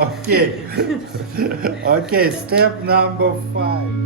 Okay. Okay, step number 5.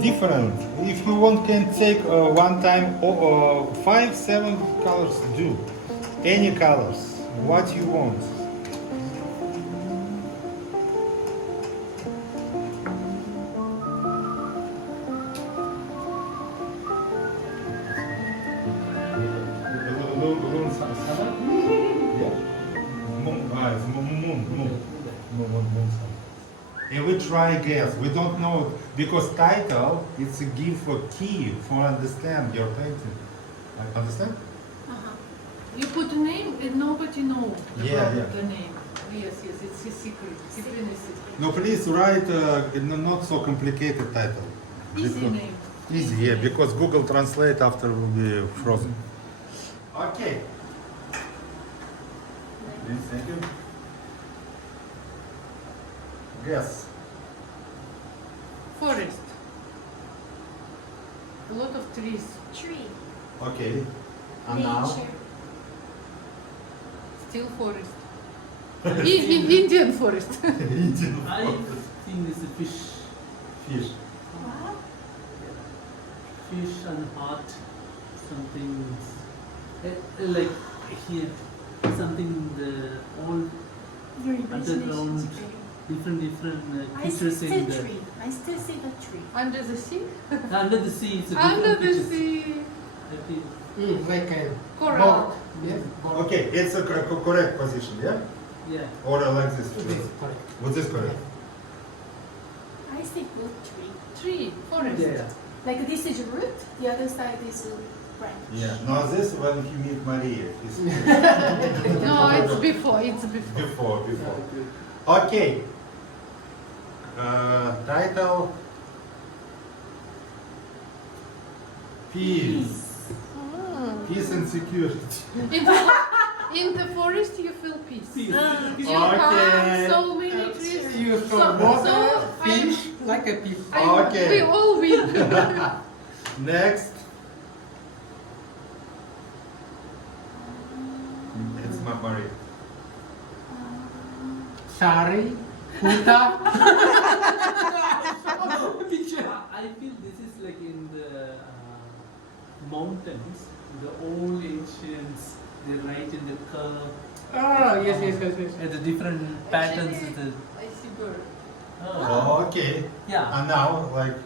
Different. If you want, can take one time 5, 7 colors. Do any colors. What you want. And we try guess. We don't know because title it's a give a key for understand your painting. Understand? You put a name and nobody knows Yeah. the name. Yes, it's a secret. Secret is secret. No, please write not so complicated title. Easy Because- name. Easy, yeah, because Google Translate after will be frozen. Okay. Please, thank you. Guess. Forest. A lot of trees. Tree. Okay. And now? Nature. Still forest. Indian forest. Indian I think it's a fish. fish. Wow. Fish and heart. Something like here. Something the all Your imagination underground is great. different I see creatures still in the tree. I still see the tree. Under the sea? under the sea. It's a Under different the creatures. sea. I feel. Like a Coral. boat. Yes, boat. Okay, it's a correct position, yeah? Yeah. Or like this. It is correct. What is correct? I see good tree. Tree. Forest. Yeah. Like this is root, the other side is branch. Yeah. Now this when he meet Maria. It's No, it's before. It's before. before. Okay. Title. Peace. Peace and security. In the forest, you feel peace. Peace. You Okay. have so many trees. You So- saw water, so fish, like a fish. Okay. We all win. Next. It's Maria. Sari, Huta. I feel this is like in the mountains, the old ancients, they write in the curve, Oh, yes. the different patterns. Actually, I see bird. Oh, okay. Yeah. And now, like,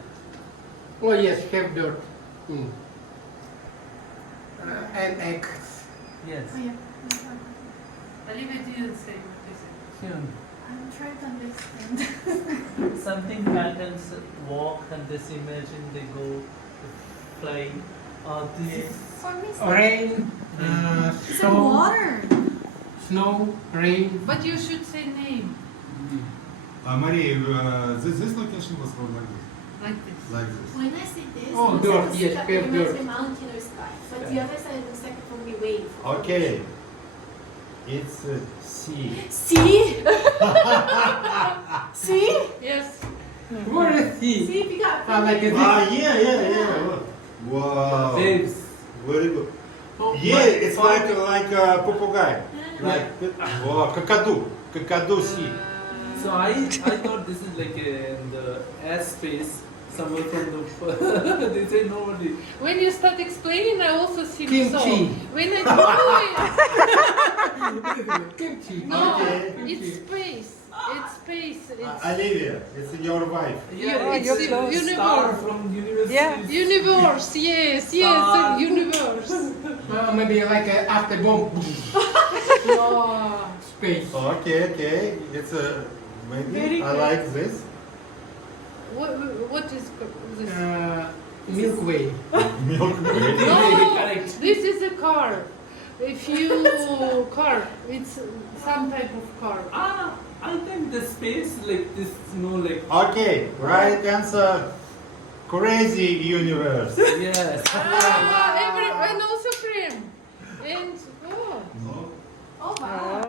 Oh, yes, have dirt. And eggs. Yes. Oh, yeah. Olivia didn't say what is it. Yeah. I'm trying to understand. Something patterns walk and this imagine they go fly. This is For me, it's Rain, it's like water. snow, rain. But you should say name Maria, this location was for like this. like this. Like this. When I see this, Oh, it dirt, looks like yes, a sky, we have it reminds dirt. me mountain or sky. But the Yeah. other side looks like a probably wave. Okay. It's sea. See? See? Yes. What is he? See, we got Like a Ah, yeah. Wow. Waves. Very good. Oh, Yeah, but it's for like the- a попугай. Like wow, kakadu sea. So I thought this is like in the airspace, somewhere from the. They say nobody. When you start explaining, I also think so. Kimchi. When I told you, kimchi. no, Okay. it's space. It's space. It's Olivia, it's your wife. Yeah, it's you're a close. star Universe. from universe. Yeah. universe. Yes, Star. universe. Maybe like after bomb Oh. space. Okay. It's maybe Very I good. like this. What is this? Milky Way. Milk. No, Correct. this is a car. If you car, it's some type of car. I think the space like this, like Okay, right answer. Crazy universe. yes. And also cream. And oh. Oh, wow.